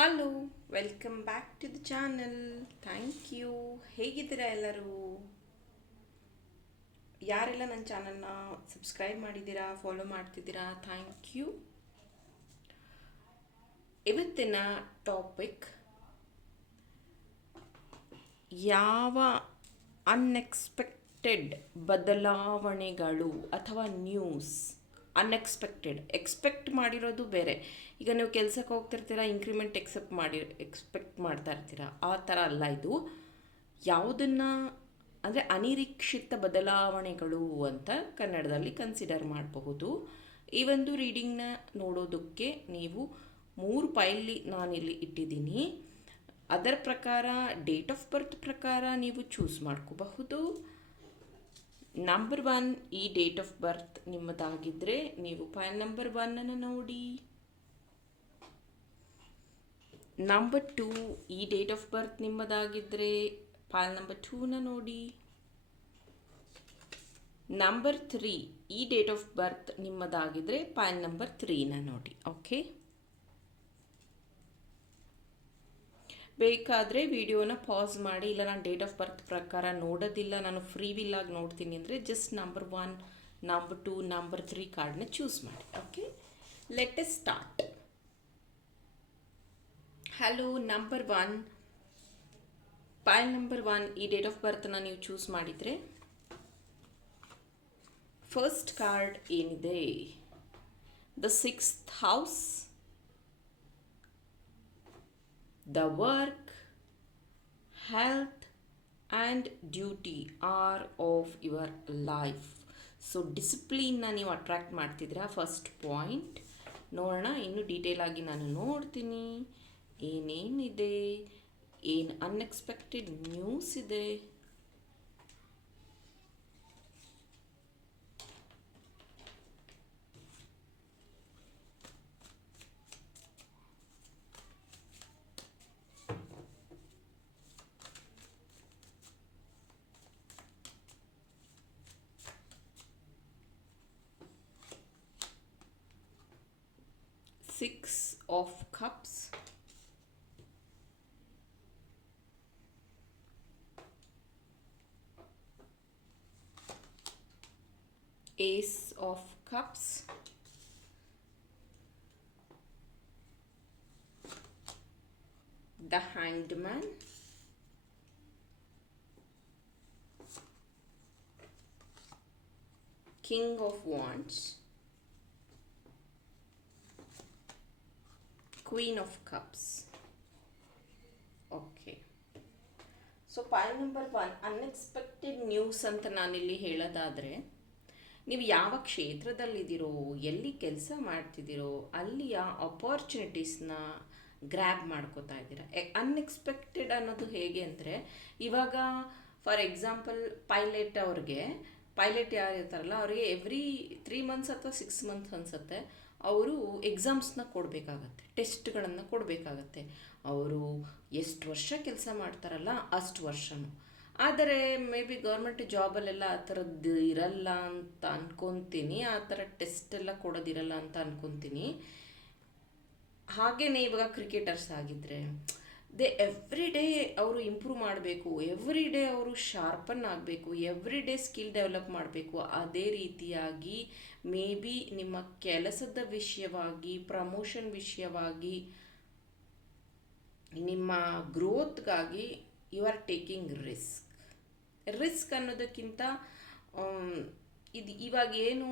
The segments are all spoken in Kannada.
Hello welcome back to the channel thank you ಹೇಗಿದ್ದೀರಾ ಎಲ್ಲರೂ? ಯಾರೆಲ್ಲ ನನ್ನ ಚಾನಲ್ನ ಸಬ್ಸ್ಕ್ರೈಬ್ ಮಾಡಿದ್ದೀರಾ ಫಾಲೋ ಮಾಡ್ತಿದ್ದೀರಾ ಥ್ಯಾಂಕ್ ಯು ಇವತ್ತಿನ ಟಾಪಿಕ್ ಯಾವ ಅನ್ಎಕ್ಸ್ಪೆಕ್ಟೆಡ್ ಬದಲಾವಣೆಗಳು ಅಥವಾ ನ್ಯೂಸ್ ಅನ್ಎಕ್ಸ್ಪೆಕ್ಟೆಡ್ ಎಕ್ಸ್ಪೆಕ್ಟ್ ಮಾಡಿರೋದು ಬೇರೆ. ಈಗ ನೀವು ಕೆಲಸಕ್ಕೆ ಹೋಗ್ತಿರ್ತೀರ ಇನ್ಕ್ರಿಮೆಂಟ್ ಎಕ್ಸೆಪ್ಟ್ ಮಾಡಿ ಎಕ್ಸ್ಪೆಕ್ಟ್ ಮಾಡ್ತಾ ಇರ್ತೀರಾ, ಆ ಥರ ಅಲ್ಲ ಇದು. ಯಾವುದನ್ನು, ಅಂದರೆ ಅನಿರೀಕ್ಷಿತ ಬದಲಾವಣೆಗಳು ಅಂತ ಕನ್ನಡದಲ್ಲಿ ಕನ್ಸಿಡರ್ ಮಾಡಬಹುದು. ಈ ಒಂದು ರೀಡಿಂಗ್ನ ನೋಡೋದಕ್ಕೆ ನೀವು ಮೂರು ಪೈಲಿ ನಾನಿಲ್ಲಿ ಇಟ್ಟಿದ್ದೀನಿ. ಅದರ ಪ್ರಕಾರ ಡೇಟ್ ಆಫ್ ಬರ್ತ್ ಪ್ರಕಾರ ನೀವು ಚೂಸ್ ಮಾಡ್ಕೋಬಹುದು. ನಂಬರ್ ಒನ್ ಈ ಡೇಟ್ ಆಫ್ ಬರ್ತ್ ನಿಮ್ಮದಾಗಿದ್ದರೆ ನೀವು ಫೈಲ್ ನಂಬರ್ ಒನ್ನನ್ನು ನೋಡಿ. ನಂಬರ್ ಟೂ ಈ ಡೇಟ್ ಆಫ್ ಬರ್ತ್ ನಿಮ್ಮದಾಗಿದ್ದರೆ ಫೈಲ್ ನಂಬರ್ ಟೂನ ನೋಡಿ. ನಂಬರ್ ತ್ರೀ ಈ ಡೇಟ್ ಆಫ್ ಬರ್ತ್ ನಿಮ್ಮದಾಗಿದ್ದರೆ ಫೈಲ್ ನಂಬರ್ ತ್ರೀನ ನೋಡಿ ಓಕೆ ಬೇಕಾದರೆ ವಿಡಿಯೋನ ಪಾಸ್ ಮಾಡಿ, ಇಲ್ಲ ನಾನು ಡೇಟ್ ಆಫ್ ಬರ್ತ್ ಪ್ರಕಾರ ನೋಡೋದಿಲ್ಲ, ನಾನು ಫ್ರೀ ವಿಲ್ಲಾಗಿ ನೋಡ್ತೀನಿ ಅಂದರೆ just number one number two number three ಕಾರ್ಡ್ನ ಚೂಸ್ ಮಾಡಿ okay let's start hello number one pile number one ಈ ಡೇಟ್ ಆಫ್ ಬರ್ತ್ನ ನೀವು ಚೂಸ್ ಮಾಡಿದರೆ. ಫಸ್ಟ್ ಕಾರ್ಡ್ ಏನಿದೆ? The sixth house the work, health, and duty are of your life. So ಡಿಸಿಪ್ಲಿನ್ನ ನೀವು ಅಟ್ರ್ಯಾಕ್ಟ್ ಮಾಡ್ತಿದ್ದೀರಾ? ಫಸ್ಟ್ ಪಾಯಿಂಟ್ ನೋಡೋಣ ಇನ್ನೂ ಡೀಟೇಲ್ ಆಗಿ ನಾನು ನೋಡ್ತೀನಿ. ಏನೇನಿದೆ? ಏನು ಅನ್ಎಕ್ಸ್ಪೆಕ್ಟೆಡ್ ನ್ಯೂಸ್ ಇದೆ six of cups ace of cups. The hanged man king of wands. Queen of cups okay so point number one unexpected news ಅಂತ ನಾನಿಲ್ಲಿ ಹೇಳೋದಾದರೆ ನೀವು ಯಾವ ಕ್ಷೇತ್ರದಲ್ಲಿದ್ದೀರೋ, ಎಲ್ಲಿ ಕೆಲಸ ಮಾಡ್ತಿದ್ದೀರೋ, ಅಲ್ಲಿಯ ಅಪಾರ್ಚುನಿಟೀಸ್ನ ಗ್ರ್ಯಾಬ್ ಮಾಡ್ಕೋತಾ ಇದ್ದೀರಾ? ಅನ್ಎಕ್ಸ್ಪೆಕ್ಟೆಡ್ ಅನ್ನೋದು ಹೇಗೆ ಅಂದರೆ, ಇವಾಗ ಫಾರ್ ಎಕ್ಸಾಂಪಲ್ ಪೈಲಟ್ ಅವ್ರಿಗೆ ಪೈಲಟ್ ಯಾರು ಇರ್ತಾರಲ್ಲ, ಅವರಿಗೆ ಎವ್ರಿ ತ್ರೀ ಮಂತ್ಸ್ ಅಥವಾ ಸಿಕ್ಸ್ ಮಂತ್ಸ್ ಅನಿಸುತ್ತೆ, ಅವರು ಎಕ್ಸಾಮ್ಸ್ನ ಕೊಡಬೇಕಾಗತ್ತೆ ಟೆಸ್ಟ್ಗಳನ್ನು ಕೊಡಬೇಕಾಗತ್ತೆ. ಅವರು ಎಷ್ಟು ವರ್ಷ ಕೆಲಸ ಮಾಡ್ತಾರಲ್ಲ, ಅಷ್ಟು ವರ್ಷನೂ. ಆದರೆ ಮೇ ಬಿ ಗೌರ್ಮೆಂಟ್ ಜಾಬಲ್ಲೆಲ್ಲ ಆ ಥರದ್ದು ಇರಲ್ಲ ಅಂತ ಅನ್ಕೊತೀನಿ, ಆ ಥರ ಟೆಸ್ಟ್ ಎಲ್ಲ ಕೊಡೋದಿರಲ್ಲ ಅಂತ ಅನ್ಕೊತೀನಿ. ಹಾಗೇನೆ ಇವಾಗ ಕ್ರಿಕೆಟರ್ಸ್ ಆಗಿದ್ದರೆ ದೇ ಎವ್ರಿ ಡೇ ಅವರು ಇಂಪ್ರೂವ್ ಮಾಡಬೇಕು ಎವ್ರಿ ಡೇ ಅವರು ಶಾರ್ಪನ್ ಆಗಬೇಕು ಎವ್ರಿ ಡೇ ಸ್ಕಿಲ್ ಡೆವಲಪ್ ಮಾಡಬೇಕು. ಅದೇ ರೀತಿಯಾಗಿ ಮೇ ಬಿ ನಿಮ್ಮ ಕೆಲಸದ ವಿಷಯವಾಗಿ ಪ್ರಮೋಷನ್ ವಿಷಯವಾಗಿ, ನಿಮ್ಮ ಗ್ರೋತ್ಗಾಗಿ you are taking risk risk ಅನ್ನೋದಕ್ಕಿಂತ ಇದು ಇವಾಗ ಏನು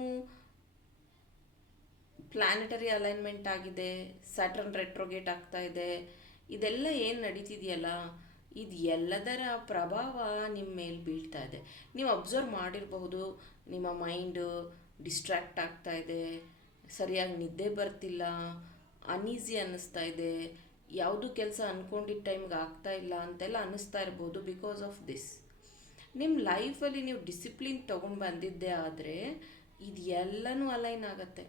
ಪ್ಲಾನೆಟರಿ ಅಲೈನ್ಮೆಂಟ್ ಆಗಿದೆ ಸ್ಯಾಟರ್ನ್ ರೆಟ್ರೋಗೇಟ್ ಆಗ್ತಾ ಇದೆ, ಇದೆಲ್ಲ ಏನು ನಡೀತಿದೆಯಲ್ಲ, ಇದು ಎಲ್ಲದರ ಪ್ರಭಾವ ನಿಮ್ಮ ಮೇಲೆ ಬೀಳ್ತಾ ಇದೆ. ನೀವು ಅಬ್ಸರ್ವ್ ಮಾಡಿರಬಹುದು, ನಿಮ್ಮ ಮೈಂಡು ಡಿಸ್ಟ್ರ್ಯಾಕ್ಟ್ ಆಗ್ತಾ ಇದೆ, ಸರಿಯಾಗಿ ನಿದ್ದೆ ಬರ್ತಿಲ್ಲ ಅನ್ಈಸಿ ಅನ್ನಿಸ್ತಾ ಇದೆ, ಯಾವುದು ಕೆಲಸ ಅಂದ್ಕೊಂಡಿದ್ದ ಟೈಮ್ಗೆ ಆಗ್ತಾ ಇಲ್ಲ ಅಂತೆಲ್ಲ ಅನ್ನಿಸ್ತಾ ಇರ್ಬೋದು ಬಿಕಾಸ್ ಆಫ್ ದಿಸ್ ನಿಮ್ಮ ಲೈಫಲ್ಲಿ ನೀವು ಡಿಸಿಪ್ಲಿನ್ ತೊಗೊಂಡ್ಬಂದಿದ್ದೆ ಆದರೆ ಇದು ಎಲ್ಲನೂ ಅಲೈನ್ ಆಗುತ್ತೆ.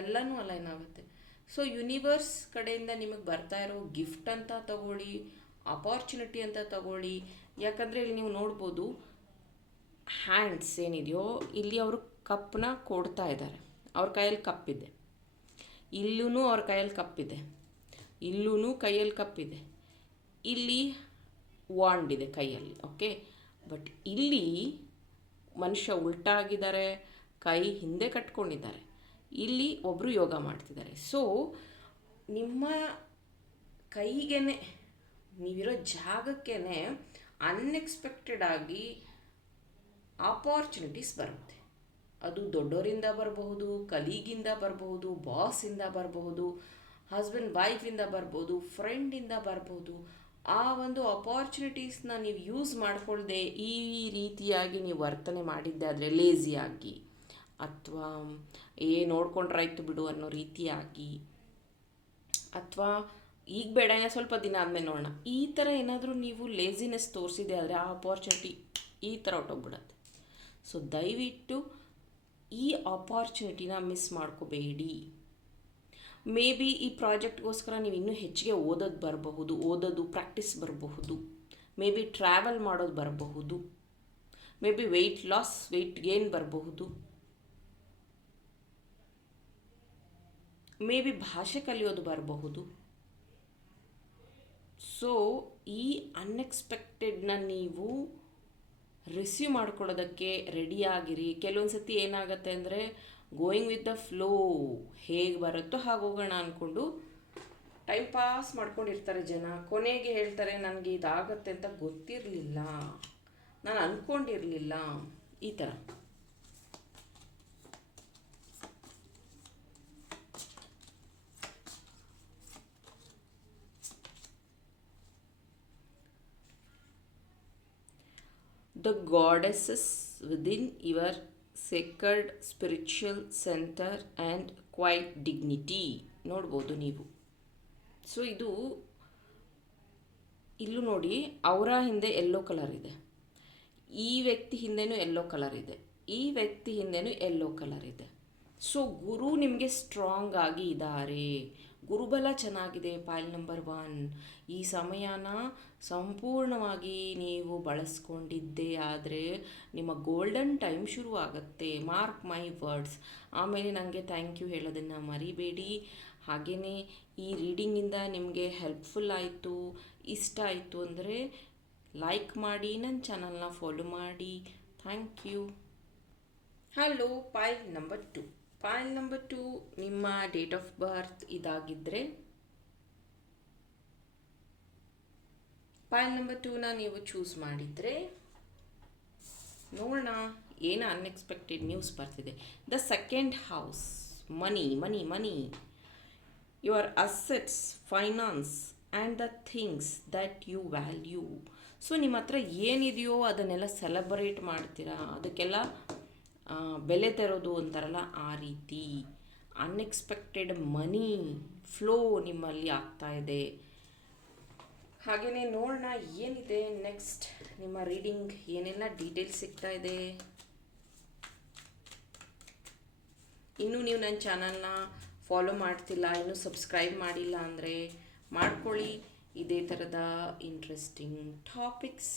ಎಲ್ಲನೂ ಅಲೈನ್ ಆಗುತ್ತೆ. ಸೊ ಯೂನಿವರ್ಸ್ ಕಡೆಯಿಂದ ನಿಮಗೆ ಬರ್ತಾ ಇರೋ ಗಿಫ್ಟ್ ಅಂತ ತಗೊಳ್ಳಿ ಅಪಾರ್ಚುನಿಟಿ ಅಂತ ತಗೊಳ್ಳಿ. ಯಾಕಂದರೆ ಇಲ್ಲಿ ನೀವು ನೋಡ್ಬೋದು ಹ್ಯಾಂಡ್ಸ್ ಏನಿದೆಯೋ, ಇಲ್ಲಿ ಅವರು ಕಪ್ಪನ್ನ ಕೊಡ್ತಾ ಇದ್ದಾರೆ ಅವ್ರ ಕೈಯಲ್ಲಿ ಕಪ್ಪಿದೆ ಇಲ್ಲೂ ಅವ್ರ ಕೈಯಲ್ಲಿ ಕಪ್ಪಿದೆ ಇಲ್ಲೂ ಕೈಯಲ್ಲಿ ಕಪ್ಪಿದೆ ಇಲ್ಲಿ ವಾಂಡ್ ಇದೆ ಕೈಯಲ್ಲಿ ಓಕೆ ಬಟ್ ಇಲ್ಲಿ ಮನುಷ್ಯ ಉಲ್ಟಾಗಿದ್ದಾರೆ, ಕೈ ಹಿಂದೆ ಕಟ್ಕೊಂಡಿದ್ದಾರೆ. ಇಲ್ಲಿ ಒಬ್ಬರು ಯೋಗ ಮಾಡ್ತಿದ್ದಾರೆ. ಸೊ ನಿಮ್ಮ ಕೈಗೇ ನೀವಿರೋ ಜಾಗಕ್ಕೇ ಅನ್ಎಕ್ಸ್ಪೆಕ್ಟೆಡ್ ಆಗಿ ಆಪರ್ಚುನಿಟೀಸ್ ಬರುತ್ತೆ. ಅದು ದೊಡ್ಡೋರಿಂದ ಬರಬಹುದು, ಕಲೀಗಿಂದ ಬರಬಹುದು ಬಾಸಿಂದ ಬರಬಹುದು ಹಸ್ಬೆಂಡ್ ವೈಫಿಂದ ಬರ್ಬೋದು ಫ್ರೆಂಡಿಂದ ಬರ್ಬೋದು ಆ ಒಂದು ಅಪಾರ್ಚುನಿಟೀಸ್ನ ನೀವು ಯೂಸ್ ಮಾಡಿಕೊಳ್ಳದೆ ಈ ರೀತಿಯಾಗಿ ನೀವು ವರ್ತನೆ ಮಾಡಿದ್ದೆ ಆದರೆ ಲೇಸಿಯಾಗಿ ಅಥವಾ ಏ ನೋಡ್ಕೊಂಡ್ರಾಯ್ತು ಬಿಡು ಅನ್ನೋ ರೀತಿಯಾಗಿ ಅಥವಾ ಈಗ ಬೇಡ ಏನೋ ಸ್ವಲ್ಪ ದಿನ ಆದಮೇಲೆ ನೋಡೋಣ. ಈ ಥರ ಏನಾದರೂ ನೀವು ಲೇಸಿನೆಸ್ ತೋರಿಸಿದೆ ಆದರೆ ಆ ಅಪಾರ್ಚುನಿಟಿ ಈ ಥರ ಹೊಟ್ಟೋಗ್ಬಿಡತ್ತೆ ಸೊ ದಯವಿಟ್ಟು ಈ ಅಪಾರ್ಚುನಿಟಿನ ಮಿಸ್ ಮಾಡ್ಕೋಬೇಡಿ. ಮೇ ಬಿ ಈ ಪ್ರಾಜೆಕ್ಟ್ಗೋಸ್ಕರ ನೀವು ಇನ್ನೂ ಹೆಚ್ಚಿಗೆ ಓದೋದು ಬರಬಹುದು, ಓದೋದು ಪ್ರಾಕ್ಟೀಸ್ ಬರಬಹುದು. ಮೇ ಬಿ ಟ್ರಾವೆಲ್ ಮಾಡೋದು ಬರಬಹುದು. Maybe weight loss weight gain ಬರಬಹುದು. ಮೇ ಬಿ ಭಾಷೆ ಕಲಿಯೋದು ಬರಬಹುದು. ಸೊ ಈ ಅನ್ಎಕ್ಸ್ಪೆಕ್ಟೆಡ್ನ ನೀವು ರಿಸೀವ್ ಮಾಡ್ಕೊಳ್ಳೋದಕ್ಕೆ ರೆಡಿಯಾಗಿರಿ ಕೆಲವೊಂದು ಸತಿ ಏನಾಗುತ್ತೆ ಅಂದರೆ ಗೋಯಿಂಗ್ ವಿತ್ ದ ಫ್ಲೋ ಹೇಗೆ ಬರುತ್ತೋ ಹಾಗೆ ಹೋಗೋಣ ಅಂದ್ಕೊಂಡು ಟೈಮ್ ಪಾಸ್ ಮಾಡ್ಕೊಂಡಿರ್ತಾರೆ ಜನ. ಕೊನೆಗೆ ಹೇಳ್ತಾರೆ, ನನಗೆ ಇದಾಗತ್ತೆ ಅಂತ ಗೊತ್ತಿರಲಿಲ್ಲ. ನಾನು ಅಂದ್ಕೊಂಡಿರಲಿಲ್ಲ ಈ ಥರ the goddesses within your sacred spiritual centre and quiet dignity ನೋಡ್ಬೋದು ನೀವು. ಸೊ ಇದು ಇಲ್ಲೂ ನೋಡಿ, ಅವರ ಹಿಂದೆ ಎಲ್ಲೋ ಕಲರ್ ಇದೆ. ಈ ವ್ಯಕ್ತಿ ಹಿಂದೆನೂ ಎಲ್ಲೋ ಕಲರ್ ಇದೆ. ಈ ವ್ಯಕ್ತಿ ಹಿಂದೆನೂ ಎಲ್ಲೋ ಕಲರ್ ಇದೆ. ಸೊ ಗುರು ನಿಮಗೆ ಸ್ಟ್ರಾಂಗ್ ಆಗಿ ಇದ್ದಾರೆ. ಗುರುಬಲ ಚೆನ್ನಾಗಿದೆ ಫೈಲ್ ನಂಬರ್ ಒನ್ ಈ ಸಮಯನ ಸಂಪೂರ್ಣವಾಗಿ ನೀವು ಬಳಸ್ಕೊಂಡಿದ್ದೇ ಆದರೆ ನಿಮ್ಮ ಗೋಲ್ಡನ್ ಟೈಮ್ ಶುರುವಾಗುತ್ತೆ. ಮಾರ್ಕ್ ಮೈ ವರ್ಡ್ಸ್ ಆಮೇಲೆ ನನಗೆ ಥ್ಯಾಂಕ್ ಯು ಹೇಳೋದನ್ನು ಮರಿಬೇಡಿ. ಹಾಗೆಯೇ ಈ ರೀಡಿಂಗಿಂದ ನಿಮಗೆ ಹೆಲ್ಪ್ಫುಲ್ ಆಯಿತು, ಇಷ್ಟ ಆಯಿತು ಅಂದರೆ ಲೈಕ್ ಮಾಡಿ ನನ್ನ ಚಾನಲ್ನ ಫಾಲೋ ಮಾಡಿ. Thank you hello pile number two pile number two ನಿಮ್ಮ ಡೇಟ್ ಆಫ್ ಬರ್ತ್ ಇದಾಗಿದ್ದರೆ ಫೈಲ್ ನಂಬರ್ ಟೂನ ನೀವು ಚೂಸ್ ಮಾಡಿದರೆ, ನೋಡೋಣ ಏನು ಅನ್ಎಕ್ಸ್ಪೆಕ್ಟೆಡ್ ನ್ಯೂಸ್ ಬರ್ತಿದೆ. The second house money money money your assets finance and the things that you value so ನಿಮ್ಮ ಹತ್ರ ಏನಿದೆಯೋ ಅದನ್ನೆಲ್ಲ ಸೆಲೆಬ್ರೇಟ್ ಮಾಡ್ತೀರಾ? ಅದಕ್ಕೆಲ್ಲ ಬೆಲೆ ತರೋದು ಅಂತಾರಲ್ಲ, ಆ ರೀತಿ ಅನ್ಎಕ್ಸ್ಪೆಕ್ಟೆಡ್ ಮನಿ ಫ್ಲೋ ನಿಮ್ಮಲ್ಲಿ ಆಗ್ತಾ ಇದೆ. ಹಾಗೆಯೇ ನೋಡೋಣ ಏನಿದೆ ನೆಕ್ಸ್ಟ್ ನಿಮ್ಮ ರೀಡಿಂಗ್ ಏನೆಲ್ಲ ಡೀಟೇಲ್ಸ್ ಸಿಗ್ತಾ ಇದೆ. ಇನ್ನೂ ನೀವು ನನ್ನ ಚಾನಲ್ನ ಫಾಲೋ ಮಾಡ್ತಿಲ್ಲ, ಇನ್ನೂ ಸಬ್ಸ್ಕ್ರೈಬ್ ಮಾಡಿಲ್ಲ ಅಂದರೆ ಮಾಡ್ಕೊಳ್ಳಿ. ಇದೇ ಥರದ ಇಂಟ್ರೆಸ್ಟಿಂಗ್ ಟಾಪಿಕ್ಸ್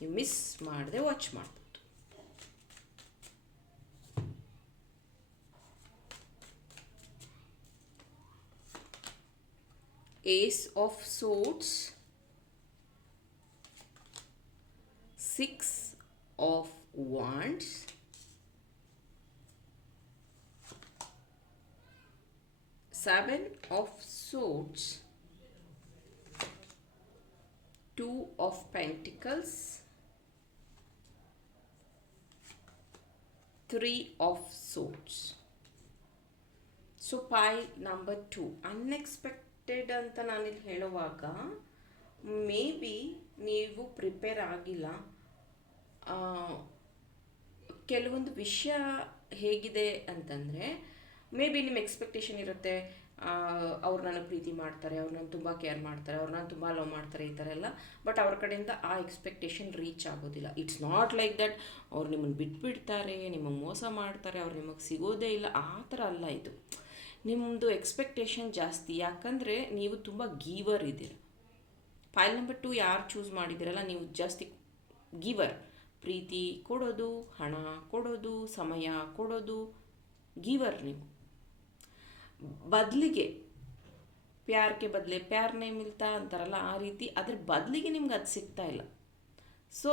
ನೀವು ಮಿಸ್ ಮಾಡದೆ ವಾಚ್ ಮಾಡ್ಬೋದು ace of swords, six of wands, seven of swords, two of pentacles, three of swords. So pile number two, unexpected unexpected ಅಂತ ನಾನಿಲ್ಲಿ ಹೇಳುವಾಗ ಮೇ ಬಿ ನೀವು ಪ್ರಿಪೇರ್ ಆಗಿಲ್ಲ. ಕೆಲವೊಂದು ವಿಷಯ ಹೇಗಿದೆ ಅಂತಂದರೆ ಮೇ ಬಿ ನಿಮ್ಮ ಎಕ್ಸ್ಪೆಕ್ಟೇಷನ್ ಇರುತ್ತೆ ಅವ್ರು ನನಗೆ ಪ್ರೀತಿ ಮಾಡ್ತಾರೆ, ಅವ್ರು ನಾನು ತುಂಬ ಕೇರ್ ಮಾಡ್ತಾರೆ, ಅವ್ರು ನಾನು ತುಂಬ ಲವ್ ಮಾಡ್ತಾರೆ ಈ ಥರ ಎಲ್ಲ. ಬಟ್ ಅವ್ರ ಕಡೆಯಿಂದ ಆ ಎಕ್ಸ್ಪೆಕ್ಟೇಷನ್ ರೀಚ್ ಆಗೋದಿಲ್ಲ. ಇಟ್ಸ್ ನಾಟ್ ಲೈಕ್ ದಟ್ ಅವ್ರು ನಿಮ್ಮನ್ನು ಬಿಟ್ಬಿಡ್ತಾರೆ ನಿಮಗೆ ಮೋಸ ಮಾಡ್ತಾರೆ, ಅವ್ರು ನಿಮಗೆ ಸಿಗೋದೇ ಇಲ್ಲ. ಆ ಥರ ಅಲ್ಲ ಇದು. ನಿಮ್ಮದು ಎಕ್ಸ್ಪೆಕ್ಟೇಷನ್ ಜಾಸ್ತಿ. ಯಾಕಂದರೆ ನೀವು ತುಂಬ ಗೀವರ್ ಇದ್ದೀರ. ಫೈಲ್ ನಂಬರ್ ಟು ಯಾರು ಚೂಸ್ ಮಾಡಿದ್ದೀರಲ್ಲ ನೀವು ಜಾಸ್ತಿ ಗೀವರ್ ಪ್ರೀತಿ ಕೊಡೋದು, ಹಣ ಕೊಡೋದು, ಸಮಯ ಕೊಡೋದು ಗೀವರ್ ನೀವು. ಬದಲಿಗೆ ಪ್ಯಾರ್ಗೆ ಬದಲೆ ಪ್ಯಾರ್ನೇ ಮಿಲ್ತಾ ಅಂತಾರಲ್ಲ, ಆ ರೀತಿ ಅದ್ರ ಬದಲಿಗೆ ನಿಮ್ಗೆ ಅದು ಸಿಗ್ತಾ ಇಲ್ಲ. ಸೊ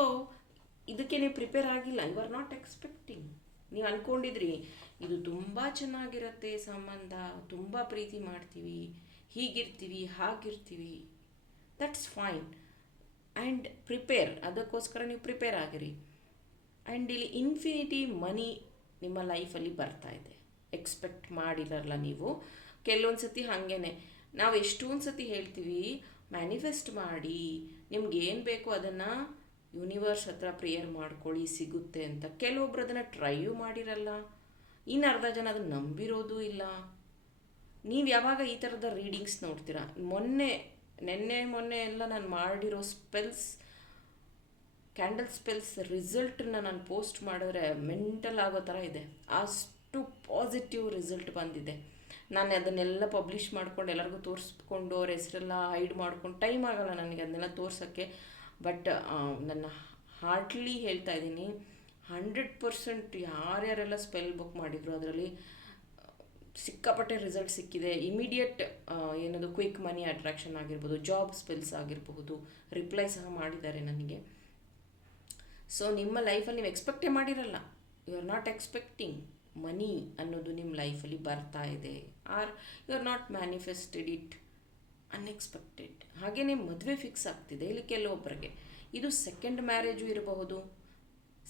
ಇದಕ್ಕೆ ನೀವು ಪ್ರಿಪೇರ್ ಆಗಿಲ್ಲ. ಯು ಆರ್ ನಾಟ್ ಎಕ್ಸ್ಪೆಕ್ಟಿಂಗ್ ನೀವು ಅಂದ್ಕೊಂಡಿದ್ರಿ ಇದು ತುಂಬ ಚೆನ್ನಾಗಿರುತ್ತೆ ಸಂಬಂಧ, ತುಂಬ ಪ್ರೀತಿ ಮಾಡ್ತೀವಿ, ಹೀಗಿರ್ತೀವಿ, ಹಾಗಿರ್ತೀವಿ. ದಟ್ಸ್ ಫೈನ್ ಆ್ಯಂಡ್ ಪ್ರಿಪೇರ್ ಅದಕ್ಕೋಸ್ಕರ ನೀವು ಪ್ರಿಪೇರ್ ಆಗಿರಿ. ಆ್ಯಂಡ್ ಇಲ್ಲಿ ಇನ್ಫಿನಿಟಿ ಮನಿ ನಿಮ್ಮ ಲೈಫಲ್ಲಿ ಬರ್ತಾ ಇದೆ. ಎಕ್ಸ್ಪೆಕ್ಟ್ ಮಾಡಿರಲ್ಲ ನೀವು. ಕೆಲವೊಂದು ಸತಿ ಹಾಗೇನೆ. ನಾವು ಎಷ್ಟೊಂದು ಸತಿ ಹೇಳ್ತೀವಿ ಮ್ಯಾನಿಫೆಸ್ಟ್ ಮಾಡಿ, ನಿಮ್ಗೆ ಏನು ಬೇಕೋ ಅದನ್ನು ಯೂನಿವರ್ಸ್ ಹತ್ರ ಪ್ರೇಯರ್ ಮಾಡ್ಕೊಳ್ಳಿ, ಸಿಗುತ್ತೆ ಅಂತ. ಕೆಲವೊಬ್ರು ಅದನ್ನು ಟ್ರೈಯೂ ಮಾಡಿರಲ್ಲ. ಇನ್ನು ಅರ್ಧ ಜನ ಅದನ್ನು ನಂಬಿರೋದೂ ಇಲ್ಲ. ನೀವು ಯಾವಾಗ ಈ ಥರದ ರೀಡಿಂಗ್ಸ್ ನೋಡ್ತೀರಾ? ಮೊನ್ನೆ, ನಿನ್ನೆ, ಮೊನ್ನೆ ಎಲ್ಲ ನಾನು ಮಾಡಿರೋ ಸ್ಪೆಲ್ಸ್ ಕ್ಯಾಂಡಲ್ ಸ್ಪೆಲ್ಸ್ ರಿಸಲ್ಟನ್ನ ನಾನು ಪೋಸ್ಟ್ ಮಾಡಿದ್ರೆ ಮೆಂಟಲ್ ಆಗೋ ಥರ ಇದೆ. ಅಷ್ಟು ಪಾಸಿಟಿವ್ ರಿಸಲ್ಟ್ ಬಂದಿದೆ. ನಾನು ಅದನ್ನೆಲ್ಲ ಪಬ್ಲಿಷ್ ಮಾಡ್ಕೊಂಡು ಎಲ್ಲರಿಗೂ ತೋರಿಸ್ಕೊಂಡು ಅವ್ರ ಹೆಸರೆಲ್ಲ ಹೈಡ್ ಮಾಡ್ಕೊಂಡು ಟೈಮ್ ಆಗೋಲ್ಲ ನನಗೆ ಅದನ್ನೆಲ್ಲ ತೋರ್ಸೋಕ್ಕೆ. ಬಟ್ ನನ್ನ ಹಾರ್ಟ್ಲಿ ಹೇಳ್ತಾ ಇದ್ದೀನಿ. ಹಂಡ್ರೆಡ್ ಪರ್ಸೆಂಟ್ ಯಾರ್ಯಾರೆಲ್ಲ ಸ್ಪೆಲ್ ಬುಕ್ ಮಾಡಿದ್ರು, ಅದರಲ್ಲಿ ಸಿಕ್ಕಾಪಟ್ಟೆ ರಿಸಲ್ಟ್ ಸಿಕ್ಕಿದೆ. ಇಮಿಡಿಯೇಟ್ ಏನದು ಕ್ವಿಕ್ ಮನಿ ಅಟ್ರಾಕ್ಷನ್ ಆಗಿರ್ಬೋದು ಜಾಬ್ ಸ್ಪೆಲ್ಸ್ ಆಗಿರಬಹುದು ರಿಪ್ಲೈ ಸಹ ಮಾಡಿದ್ದಾರೆ ನನಗೆ. ಸೊ ನಿಮ್ಮ ಲೈಫಲ್ಲಿ ನೀವು ಎಕ್ಸ್ಪೆಕ್ಟೇ ಮಾಡಿರಲ್ಲ. You are not expecting money ಅನ್ನೋದು ನಿಮ್ಮ ಲೈಫಲ್ಲಿ ಬರ್ತಾ ಇದೆ. Are you are not manifested it unexpected ಹಾಗೆಯೇ ಮದುವೆ ಫಿಕ್ಸ್ ಆಗ್ತಿದೆ. ಇಲ್ಲಿ ಕೆಲವೊಬ್ಬರಿಗೆ ಇದು ಸೆಕೆಂಡ್ ಮ್ಯಾರೇಜು ಇರಬಹುದು.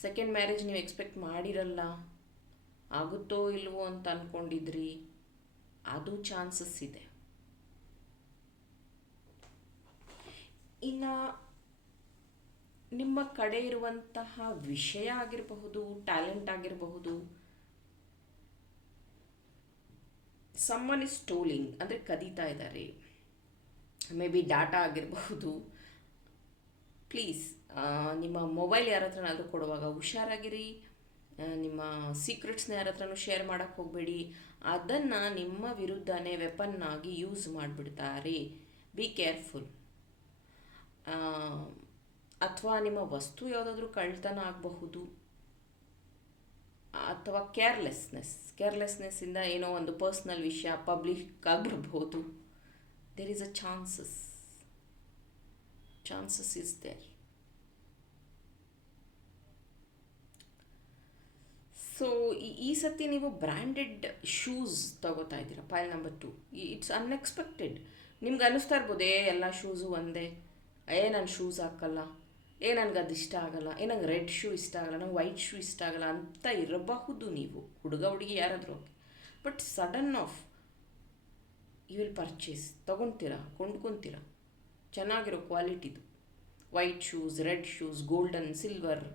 ಸೆಕೆಂಡ್ ಮ್ಯಾರೇಜ್ ನೀವು ಎಕ್ಸ್ಪೆಕ್ಟ್ ಮಾಡಿರಲ್ಲ, ಆಗುತ್ತೋ ಇಲ್ವೋ ಅಂತ ಅಂದ್ಕೊಂಡಿದ್ರಿ ಅದು ಚಾನ್ಸಸ್ ಇದೆ. ಇನ್ನು ನಿಮ್ಮ ಕಡೆ ಇರುವಂತಹ ವಿಷಯ ಆಗಿರಬಹುದು ಟ್ಯಾಲೆಂಟ್ ಆಗಿರಬಹುದು ಸಮ್ಮನ್ ಇಸ್ ಸ್ಟೋಲಿಂಗ್ ಅಂದರೆ ಕದೀತಾ ಇದ್ದಾರೆ. ಮೇ ಬಿ ಡಾಟಾ ಆಗಿರಬಹುದು. ಪ್ಲೀಸ್ ನಿಮ್ಮ ಮೊಬೈಲ್ ಯಾರ ಹತ್ರನಾದರೂ ಕೊಡುವಾಗ ಹುಷಾರಾಗಿರಿ. ನಿಮ್ಮ ಸೀಕ್ರೆಟ್ಸ್ನ ಯಾರ ಹತ್ರನೂ ಶೇರ್ ಮಾಡೋಕ್ಕೆ ಹೋಗಬೇಡಿ. ಅದನ್ನು ನಿಮ್ಮ ವಿರುದ್ಧನೇ ವೆಪನ್ನಾಗಿ ಯೂಸ್ ಮಾಡಿಬಿಡ್ತಾರೆ. ಬಿ ಕೇರ್ಫುಲ್ ಅಥವಾ ನಿಮ್ಮ ವಸ್ತು ಯಾವುದಾದ್ರೂ ಕಳ್ತನ ಆಗಬಹುದು. ಅಥವಾ ಕೇರ್ಲೆಸ್ನೆಸ್ ಕೇರ್ಲೆಸ್ನೆಸ್ಸಿಂದ ಏನೋ ಒಂದು ಪರ್ಸ್ನಲ್ ವಿಷಯ ಪಬ್ಲಿಕ್ ಆಗಿರ್ಬೋದು. There is a chances chances is there so ಈ ಸತಿ ನೀವು ಬ್ರ್ಯಾಂಡೆಡ್ ಶೂಸ್ ತಗೋತಾ ಇದ್ದೀರಾ? ಪೈಲ್ ನಂಬರ್ ಟು ಇಟ್ಸ್ ಅನ್ಎಕ್ಸ್ಪೆಕ್ಟೆಡ್ ನಿಮ್ಗೆ ಅನ್ನಿಸ್ತಾ ಇರ್ಬೋದು ಏ ಎಲ್ಲ ಶೂಸು ಒಂದೇ. ಏ, ನಾನು ಶೂಸ್ ಹಾಕಲ್ಲ. ಏ, ನನಗೆ ಅದು ಇಷ್ಟ ಆಗಲ್ಲ. ಏ, ನಂಗೆ ರೆಡ್ ಶೂ ಇಷ್ಟ ಆಗಲ್ಲ. ನಂಗೆ ವೈಟ್ ಶೂ ಇಷ್ಟ ಆಗಲ್ಲ ಅಂತ ಇರಬಹುದು ನೀವು. ಹುಡುಗ, ಹುಡುಗಿ ಯಾರಾದರೂ but sudden of you will purchase ತೊಗೊತೀರಾ? ಕೊಂಡ್ಕೊತೀರಾ? ಚೆನ್ನಾಗಿರೋ ಕ್ವಾಲಿಟಿದು white shoes red shoes golden silver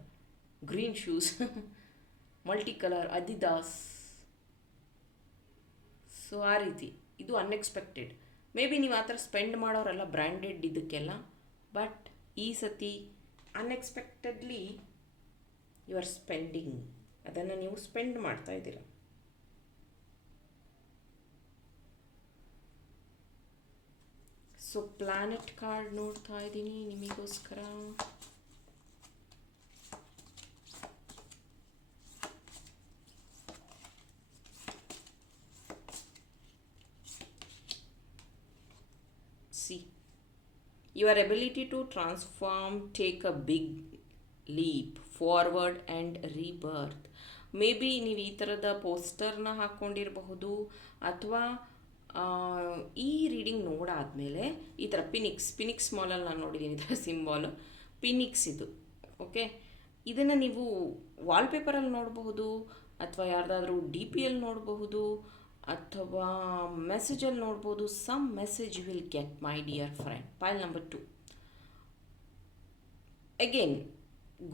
green shoes multi colour Adidas so ಆ ರೀತಿ. ಇದು ಅನ್ಎಕ್ಸ್ಪೆಕ್ಟೆಡ್ ಮೇ ಬಿ ನೀವು ಆ ಥರ ಸ್ಪೆಂಡ್ ಮಾಡೋರೆಲ್ಲ ಬ್ರ್ಯಾಂಡೆಡ್ ಇದಕ್ಕೆಲ್ಲ ಬಟ್ ಈ ಸತಿ ಅನ್ಎಕ್ಸ್ಪೆಕ್ಟೆಡ್ಲಿ ಯು ಆರ್ ಸ್ಪೆಂಡಿಂಗ್ ಅದನ್ನು ನೀವು ಸ್ಪೆಂಡ್ ಮಾಡ್ತಾ ಇದ್ದೀರ. ಸೊ ಪ್ಲಾನೆಟ್ ಕಾರ್ಡ್ ನೋಡ್ತಾ ಇದ್ದೀನಿ ನಿಮಗೋಸ್ಕರ see your ability to transform, take a big leap forward and rebirth. Maybe ನೀವು ಈ ಥರದ ಪೋಸ್ಟರ್ನ ಹಾಕ್ಕೊಂಡಿರಬಹುದು ಅಥವಾ ಈ ರೀಡಿಂಗ್ ನೋಡಾದಮೇಲೆ ಈ ಥರ ಪಿನಿಕ್ಸ್ ಪಿನಿಕ್ಸ್ ಮಾಲಲ್ಲಿ ನಾನು ನೋಡಿದ್ದೀನಿ ಇದರ ಸಿಂಬಾಲು ಪಿನಿಕ್ಸ್ ಇದು ಓಕೆ ಇದನ್ನು ನೀವು ವಾಲ್ಪೇಪರಲ್ಲಿ ನೋಡಬಹುದು ಅಥವಾ ಯಾರ್ದಾದ್ರೂ ಡಿ ಪಿ ಎಲ್ ನೋಡಬಹುದು. ಅಥವಾ ಮೆಸೇಜಲ್ಲಿ ನೋಡ್ಬೋದು some message will get my dear friend pile number two again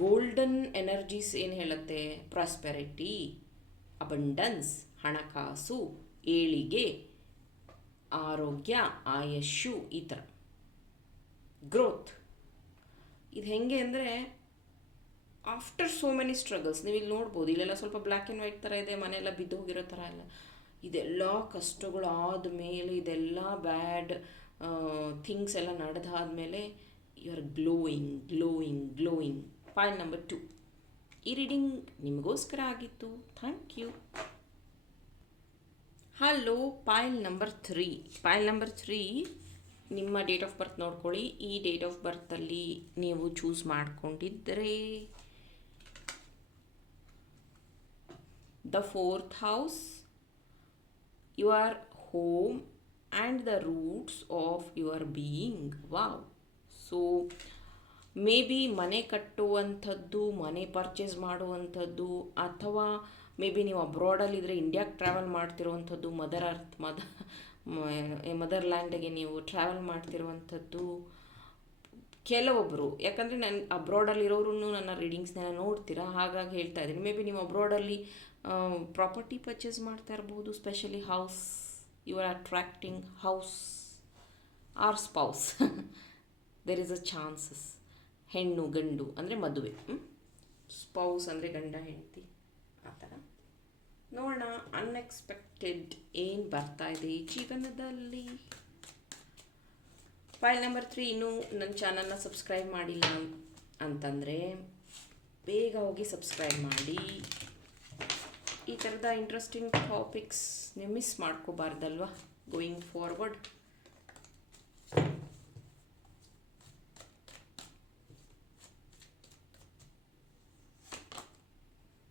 golden energies ಏನು ಹೇಳುತ್ತೆ? ಪ್ರಾಸ್ಪೆರಿಟಿ ಅಬಂಡನ್ಸ್ ಹಣಕಾಸು, ಏಳಿಗೆ, ಆರೋಗ್ಯ, ಆಯಸ್ಸು, ಈ ಥರ ಗ್ರೋತ್ ಇದು ಹೆಂಗೆ ಅಂದರೆ ಆಫ್ಟರ್ ಸೋ ಮೆನಿ ಸ್ಟ್ರಗಲ್ಸ್ ನೀವು ಇಲ್ಲಿ ನೋಡ್ಬೋದು, ಇಲ್ಲೆಲ್ಲ ಸ್ವಲ್ಪ ಬ್ಲ್ಯಾಕ್ ಆ್ಯಂಡ್ ವೈಟ್ ಥರ ಇದೆ, ಮನೆಯೆಲ್ಲ ಬಿದ್ದು ಹೋಗಿರೋ ಥರ ಎಲ್ಲ ಇದೆಲ್ಲ ಕಷ್ಟಗಳು ಆದಮೇಲೆ ಇದೆಲ್ಲ ಬ್ಯಾಡ್ ಥಿಂಗ್ಸ್ ಎಲ್ಲ ನಡೆದಾದ್ಮೇಲೆ you are glowing glowing glowing point number two ಈ ರೀಡಿಂಗ್ ನಿಮಗೋಸ್ಕರ ಆಗಿತ್ತು. Thank you hello pile number three pile number three ನಿಮ್ಮ ಡೇಟ್ ಆಫ್ ಬರ್ತ್ ನೋಡ್ಕೊಳ್ಳಿ. ಈ ಡೇಟ್ ಆಫ್ ಬರ್ತಲ್ಲಿ ನೀವು ಚೂಸ್ ಮಾಡಿಕೊಂಡಿದ್ದರೆ the fourth house your home and the roots of your being wow so maybe ಮನೆ ಕಟ್ಟುವಂಥದ್ದು, ಮನೆ ಪರ್ಚೇಸ್ ಮಾಡುವಂಥದ್ದು, ಅಥವಾ ಮೇ ಬಿ ನೀವು ಅಬ್ರಾಡಲ್ಲಿದ್ದರೆ ಇಂಡಿಯಾಗೆ ಟ್ರಾವೆಲ್ ಮಾಡ್ತಿರುವಂಥದ್ದು ಮದರ್ ಅರ್ತ್ ಮದ ಮದರ್ ಲ್ಯಾಂಡಿಗೆ ನೀವು ಟ್ರಾವೆಲ್ ಮಾಡ್ತಿರುವಂಥದ್ದು ಕೆಲವೊಬ್ಬರು ಯಾಕಂದರೆ ನಾನು ಅಬ್ರಾಡಲ್ಲಿರೋರು ನನ್ನ ರೀಡಿಂಗ್ಸ್ನೆಲ್ಲ ನೋಡ್ತೀರಾ? ಹಾಗಾಗಿ ಹೇಳ್ತಾ ಇದ್ದೀನಿ. ಮೇ ಬಿ ನೀವು ಅಬ್ರಾಡಲ್ಲಿ ಪ್ರಾಪರ್ಟಿ ಪರ್ಚೇಸ್ ಮಾಡ್ತಾ ಇರ್ಬೋದು specially house you are attracting house or spouse there is a chances ಹೆಣ್ಣು, ಗಂಡು ಅಂದರೆ ಮದುವೆ. ಸ್ಪೌಸ್ ಅಂದರೆ ಗಂಡ, ಹೆಂಡತಿ. ಆ ಥರ. ನೋಡೋಣ ಅನ್ಎಕ್ಸ್ಪೆಕ್ಟೆಡ್ ಏನು ಬರ್ತಾ ಇದೆ ಜೀವನದಲ್ಲಿ. ಫೈಲ್ ನಂಬರ್ ತ್ರೀ ಇನ್ನೂ ನನ್ನ ಚಾನಲ್ನ ಸಬ್ಸ್ಕ್ರೈಬ್ ಮಾಡಿಲ್ಲ ಅಂತಂದರೆ ಬೇಗ ಹೋಗಿ ಸಬ್ಸ್ಕ್ರೈಬ್ ಮಾಡಿ. ಈ ಥರದ ಇಂಟ್ರೆಸ್ಟಿಂಗ್ ಟಾಪಿಕ್ಸ್ ನೀವು miss ಮಾಡ್ಕೋಬಾರ್ದಲ್ವಾ? Going forward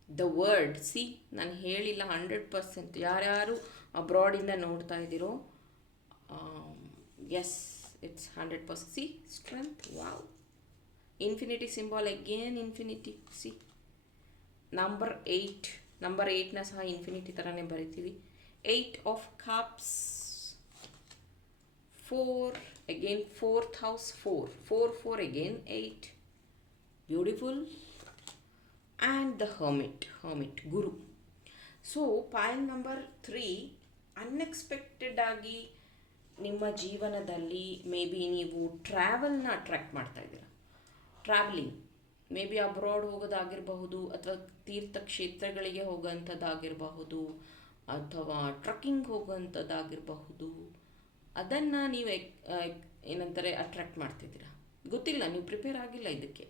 the word see ನಾನು ಹೇಳಿಲ್ಲ ಹಂಡ್ರೆಡ್ ಪರ್ಸೆಂಟ್ ಯಾರ್ಯಾರು ಅಬ್ರಾಡಿಂದ ನೋಡ್ತಾ ಇದ್ದೀರೋ yes it's hundred percent see strength wow infinity symbol again infinity see number eight number ಏಯ್ಟ್ನ ಸಹ ಇನ್ಫಿನಿಟಿ ಥರನೇ ಬರಿತೀವಿ. Eight of cups four again fourth house four four four again eight beautiful and the hermit hermit guru so pile number three unexpected ಆಗಿ ನಿಮ್ಮ ಜೀವನದಲ್ಲಿ ಮೇ ಬಿ ನೀವು ಟ್ರಾವೆಲ್ನ ಅಟ್ರ್ಯಾಕ್ಟ್ ಮಾಡ್ತಾ ಇದ್ದೀರಾ. ಟ್ರಾವೆಲಿಂಗ್ ಮೇ ಬಿ ಅಬ್ರಾಡ್ ಹೋಗೋದಾಗಿರಬಹುದು ಅಥವಾ ತೀರ್ಥಕ್ಷೇತ್ರಗಳಿಗೆ ಹೋಗೋಂಥದ್ದಾಗಿರಬಹುದು ಅಥವಾ ಟ್ರಕ್ಕಿಂಗ್ ಹೋಗೋಂಥದ್ದಾಗಿರಬಹುದು ಅದನ್ನು ನೀವು ಏನಂತಾರೆ ಅಟ್ರ್ಯಾಕ್ಟ್ ಮಾಡ್ತಿದ್ದೀರಾ? ಗೊತ್ತಿಲ್ಲ, ನೀವು ಪ್ರಿಪೇರ್ ಆಗಿಲ್ಲ ಇದಕ್ಕೆ.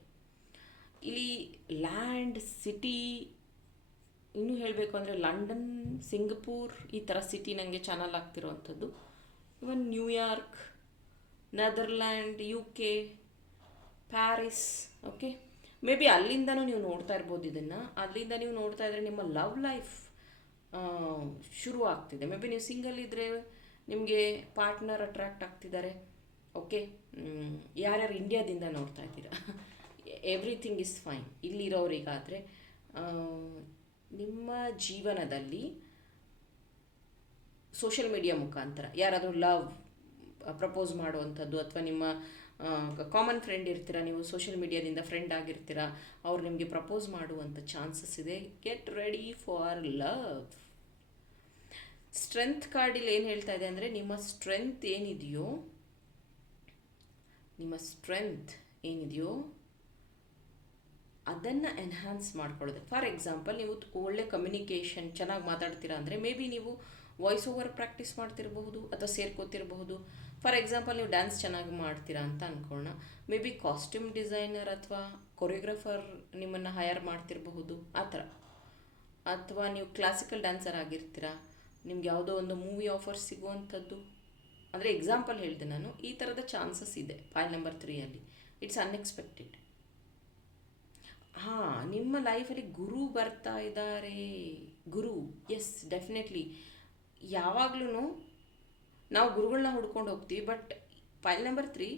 ಇಲ್ಲಿ ಲ್ಯಾಂಡ್ ಸಿಟಿ ಇನ್ನೂ ಹೇಳಬೇಕು ಅಂದರೆ ಲಂಡನ್ ಸಿಂಗಪೂರ್ ಈ ಥರ ಸಿಟಿ ನನಗೆ channel ಆಗ್ತಿರೋವಂಥದ್ದು. Even New York Netherland U K Paris okay maybe ಅಲ್ಲಿಂದನೂ ನೀವು ನೋಡ್ತಾ ಇರ್ಬೋದು ಇದನ್ನು. ಅಲ್ಲಿಂದ ನೀವು ನೋಡ್ತಾ ಇದ್ರೆ ನಿಮ್ಮ ಲವ್ ಲೈಫ್ ಶುರು ಆಗ್ತಿದೆ. ಮೇ ಬಿ ನೀವು ಸಿಂಗಲ್ ಇದ್ದರೆ ನಿಮಗೆ ಪಾರ್ಟ್ನರ್ ಅಟ್ರ್ಯಾಕ್ಟ್ ಆಗ್ತಿದ್ದಾರೆ. ಓಕೆ ಯಾರ್ಯಾರು ಇಂಡಿಯಾದಿಂದ ನೋಡ್ತಾ ಇದ್ದೀರಾ? ಎವ್ರಿಥಿಂಗ್ ಇಸ್ ಫೈನ್ ಇಲ್ಲಿರೋರಿಗಾದರೆ ನಿಮ್ಮ ಜೀವನದಲ್ಲಿ ಸೋಷಿಯಲ್ ಮೀಡಿಯಾ ಮುಖಾಂತರ ಯಾರಾದರೂ ಲವ್ ಪ್ರಪೋಸ್ ಮಾಡುವಂಥದ್ದು ಅಥವಾ ನಿಮ್ಮ ಕಾಮನ್ ಫ್ರೆಂಡ್ ಇರ್ತೀರ? ನೀವು ಸೋಷಿಯಲ್ ಮೀಡಿಯಾದಿಂದ ಫ್ರೆಂಡ್ ಆಗಿರ್ತೀರ? ಅವ್ರು ನಿಮಗೆ ಪ್ರಪೋಸ್ ಮಾಡುವಂಥ ಚಾನ್ಸಸ್ ಇದೆ. Get ready for love strength ಕಾರ್ಡಿಲ್ಲಿ ಏನು ಹೇಳ್ತಾ ಇದೆ ಅಂದರೆ, ನಿಮ್ಮ ಸ್ಟ್ರೆಂತ್ ಏನಿದೆಯೋ, ನಿಮ್ಮ ಸ್ಟ್ರೆಂತ್ ಏನಿದೆಯೋ, ಅದನ್ನು ಎನ್ಹ್ಯಾನ್ಸ್ ಮಾಡ್ಕೊಳ್ಳೋದು. ಫಾರ್ ಎಕ್ಸಾಂಪಲ್ ನೀವು ಒಳ್ಳೆ ಕಮ್ಯುನಿಕೇಷನ್ ಚೆನ್ನಾಗಿ ಮಾತಾಡ್ತೀರಾ ಅಂದರೆ ಮೇ ಬಿ ನೀವು ವಾಯ್ಸ್ ಓವರ್ ಪ್ರಾಕ್ಟೀಸ್ ಮಾಡ್ತಿರಬಹುದು ಅಥವಾ ಸೇರ್ಕೋತಿರಬಹುದು. ಫಾರ್ ಎಕ್ಸಾಂಪಲ್ ನೀವು ಡ್ಯಾನ್ಸ್ ಚೆನ್ನಾಗಿ ಮಾಡ್ತೀರಾ ಅಂತ ಅಂದ್ಕೊಳ್ಳೋಣ ಮೇ ಬಿ ಕಾಸ್ಟ್ಯೂಮ್ ಡಿಸೈನರ್ ಅಥವಾ ಕೊರಿಯೋಗ್ರಾಫರ್ ನಿಮ್ಮನ್ನು ಹೈಯರ್ ಮಾಡ್ತಿರಬಹುದು. ಆ ಥರ. ಅಥವಾ ನೀವು ಕ್ಲಾಸಿಕಲ್ ಡ್ಯಾನ್ಸರ್ ಆಗಿರ್ತೀರಾ. ನಿಮ್ಗೆ ಯಾವುದೋ ಒಂದು ಮೂವಿ ಆಫರ್ ಸಿಗುವಂಥದ್ದು. ಅಂದರೆ ಎಕ್ಸಾಂಪಲ್ ಹೇಳಿದೆ ನಾನು. ಈ ಥರದ ಚಾನ್ಸಸ್ ಇದೆ ಫೈಲ್ ನಂಬರ್ ತ್ರೀಯಲ್ಲಿ ಇಟ್ಸ್ ಅನ್ಎಕ್ಸ್ಪೆಕ್ಟೆಡ್ ಹಾಂ, ನಿಮ್ಮ ಲೈಫಲ್ಲಿ ಗುರು ಬರ್ತಾ ಇದ್ದಾರೆ. ಗುರು ಎಸ್ ಡೆಫಿನೆಟ್ಲಿ ಯಾವಾಗಲೂ ನಾವು ಗುರುಗಳನ್ನ ಹುಡ್ಕೊಂಡು ಹೋಗ್ತೀವಿ ಬಟ್ ಫೈಲ್ ನಂಬರ್ ತ್ರೀ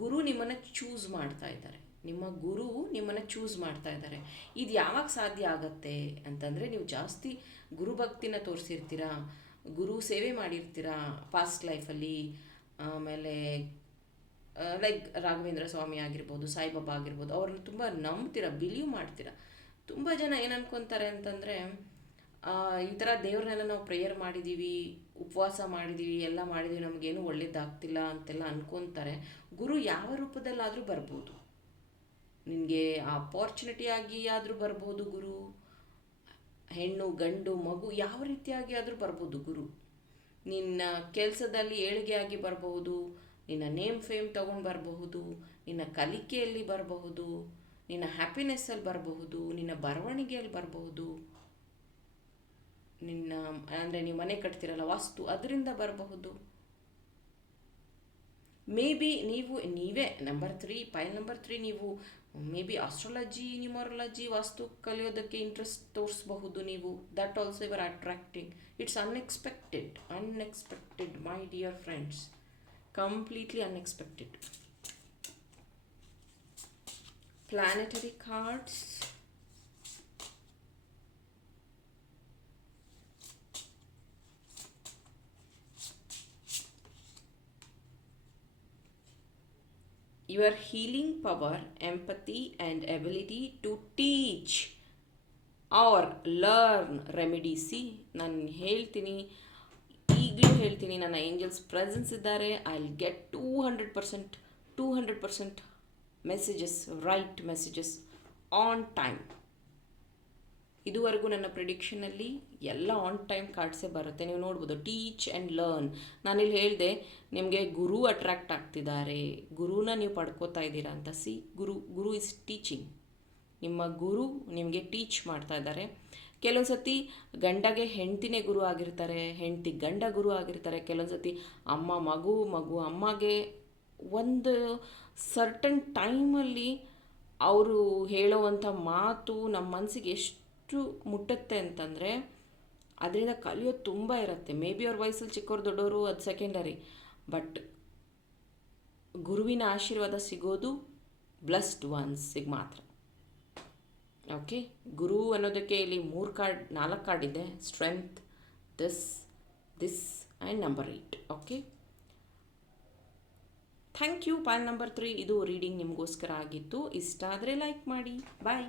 ಗುರು ನಿಮ್ಮನ್ನು ಚೂಸ್ ಮಾಡ್ತಾ ಇದ್ದಾರೆ. ನಿಮ್ಮ ಗುರು ನಿಮ್ಮನ್ನು ಚೂಸ್ ಮಾಡ್ತಾ ಇದ್ದಾರೆ. ಇದು ಯಾವಾಗ ಸಾಧ್ಯ ಆಗತ್ತೆ ಅಂತಂದರೆ ನೀವು ಜಾಸ್ತಿ ಗುರುಭಕ್ತಿನ ತೋರಿಸಿರ್ತೀರಾ, ಗುರು ಸೇವೆ ಮಾಡಿರ್ತೀರಾ ಪಾಸ್ಟ್ ಲೈಫಲ್ಲಿ ಆಮೇಲೆ ಲೈಕ್ ರಾಘವೇಂದ್ರ ಸ್ವಾಮಿ ಆಗಿರ್ಬೋದು, ಸಾಯಿಬಾಬಾ ಆಗಿರ್ಬೋದು, ಅವ್ರನ್ನ ತುಂಬ ನಂಬ್ತೀರ ಬಿಲೀವ್ ಮಾಡ್ತೀರ? ತುಂಬ ಜನ ಏನು ಅನ್ಕೊತಾರೆ ಅಂತಂದರೆ ಈ ಥರ ದೇವ್ರನ್ನೆಲ್ಲ ನಾವು ಪ್ರೇಯರ್ ಮಾಡಿದ್ದೀವಿ ಉಪವಾಸ ಮಾಡಿದ್ದೀವಿ ಎಲ್ಲ ಮಾಡಿದ್ದೀವಿ ನಮಗೇನು ಒಳ್ಳೇದಾಗ್ತಿಲ್ಲ ಅಂತೆಲ್ಲ ಅನ್ಕೊತಾರೆ. ಗುರು ಯಾವ ರೂಪದಲ್ಲಾದರೂ ಬರ್ಬೋದು. ನಿನಗೆ ಆಗಿ ಆದರೂ ಬರ್ಬೋದು ಗುರು. ಹೆಣ್ಣು, ಗಂಡು, ಮಗು ಯಾವ ರೀತಿಯಾಗಿ ಆದರೂ ಬರ್ಬೋದು ಗುರು. ನಿನ್ನ ಕೆಲಸದಲ್ಲಿ ಏಳಿಗೆ ಆಗಿ ಬರಬಹುದು ನಿನ್ನ ನೇಮ್ ಫೇಮ್ ತಗೊಂಡು ಬರಬಹುದು ನಿನ್ನ ಕಲಿಕೆಯಲ್ಲಿ ಬರಬಹುದು ನಿನ್ನ ಹ್ಯಾಪಿನೆಸ್ಸಲ್ಲಿ ಬರಬಹುದು ನಿನ್ನ ಬರವಣಿಗೆಯಲ್ಲಿ ಬರಬಹುದು ನಿನ್ನ, ಅಂದರೆ ನೀವು ಮನೆ ಕಟ್ತಿರಲ್ಲ, ವಾಸ್ತು ಅದರಿಂದ ಬರಬಹುದು. ಮೇ ಬಿ ನೀವು, ನೀವೇ number three pile number three ನೀವು ಮೇ ಬಿ ಆಸ್ಟ್ರಾಲಜಿ ನ್ಯೂಮರಾಲಜಿ ವಾಸ್ತು ಕಲಿಯೋದಕ್ಕೆ ಇಂಟ್ರೆಸ್ಟ್ ತೋರಿಸಬಹುದು ನೀವು. That also ever attracting it's unexpected unexpected my dear friends completely unexpected planetary cards your healing power, empathy, and ability to teach or learn remedy see ನಾನು ಹೇಳ್ತೀನಿ ಈಗಲೂ ಹೇಳ್ತೀನಿ ನನ್ನ ಏಂಜಲ್ಸ್ ಪ್ರೆಸೆನ್ಸ್ ಇದ್ದಾರೆ. I will get two hundred percent two hundred percent messages right messages on time ಇದುವರೆಗೂ ನನ್ನ ಪ್ರಿಡಿಕ್ಷನಲ್ಲಿ ಎಲ್ಲ ಆನ್ ಟೈಮ್ ಕಾರ್ಡ್ಸೇ ಬರುತ್ತೆ. ನೀವು ನೋಡ್ಬೋದು ಟೀಚ್ ಆ್ಯಂಡ್ ಲರ್ನ್ ನಾನಿಲ್ಲಿ ಹೇಳಿದೆ, ನಿಮಗೆ ಗುರು ಅಟ್ರ್ಯಾಕ್ಟ್ ಆಗ್ತಿದ್ದಾರೆ. ಗುರುನ ನೀವು ಪಡ್ಕೋತಾ ಇದ್ದೀರಾ ಅಂತ. See guru guru is teaching ನಿಮ್ಮ ಗುರು ನಿಮಗೆ ಟೀಚ್ ಮಾಡ್ತಾ ಇದ್ದಾರೆ. ಕೆಲವೊಂದು ಸತಿ ಗಂಡಗೆ ಹೆಂಡ್ತಿನೇ ಗುರು ಆಗಿರ್ತಾರೆ, ಹೆಂಡ್ತಿ ಗಂಡ ಗುರು ಆಗಿರ್ತಾರೆ. ಕೆಲವೊಂದು ಸತಿ ಅಮ್ಮ ಮಗು ಮಗು ಅಮ್ಮಗೆ ಒಂದು ಸರ್ಟನ್ ಟೈಮಲ್ಲಿ ಅವರು ಹೇಳುವಂಥ ಮಾತು ನಮ್ಮ ಮನಸ್ಸಿಗೆ ಎಷ್ಟು ಮುಟ್ಟುತ್ತೆ ಅಂತಂದರೆ ಅದರಿಂದ ಕಲಿಯೋದು ತುಂಬ ಇರುತ್ತೆ. ಮೇ ಬಿ ಅವ್ರ ವಯಸ್ಸಲ್ಲಿ ಚಿಕ್ಕವ್ರು ದೊಡ್ಡವರು ಅದು ಸೆಕೆಂಡರಿ ಬಟ್ ಗುರುವಿನ ಆಶೀರ್ವಾದ ಸಿಗೋದು ಬ್ಲಸ್ಡ್ ಒನ್ಸಿಗೆ ಮಾತ್ರ. ಓಕೆ ಗುರು ಅನ್ನೋದಕ್ಕೆ ಇಲ್ಲಿ ಮೂರು ಕಾರ್ಡ್ ನಾಲ್ಕು ಕಾರ್ಡ್ ಇದೆ. Strength this this and number eight okay thank you pile number three ಇದು ರೀಡಿಂಗ್ ನಿಮಗೋಸ್ಕರ ಆಗಿತ್ತು. ಇಷ್ಟ ಆದರೆ ಲೈಕ್ ಮಾಡಿ. ಬಾಯ್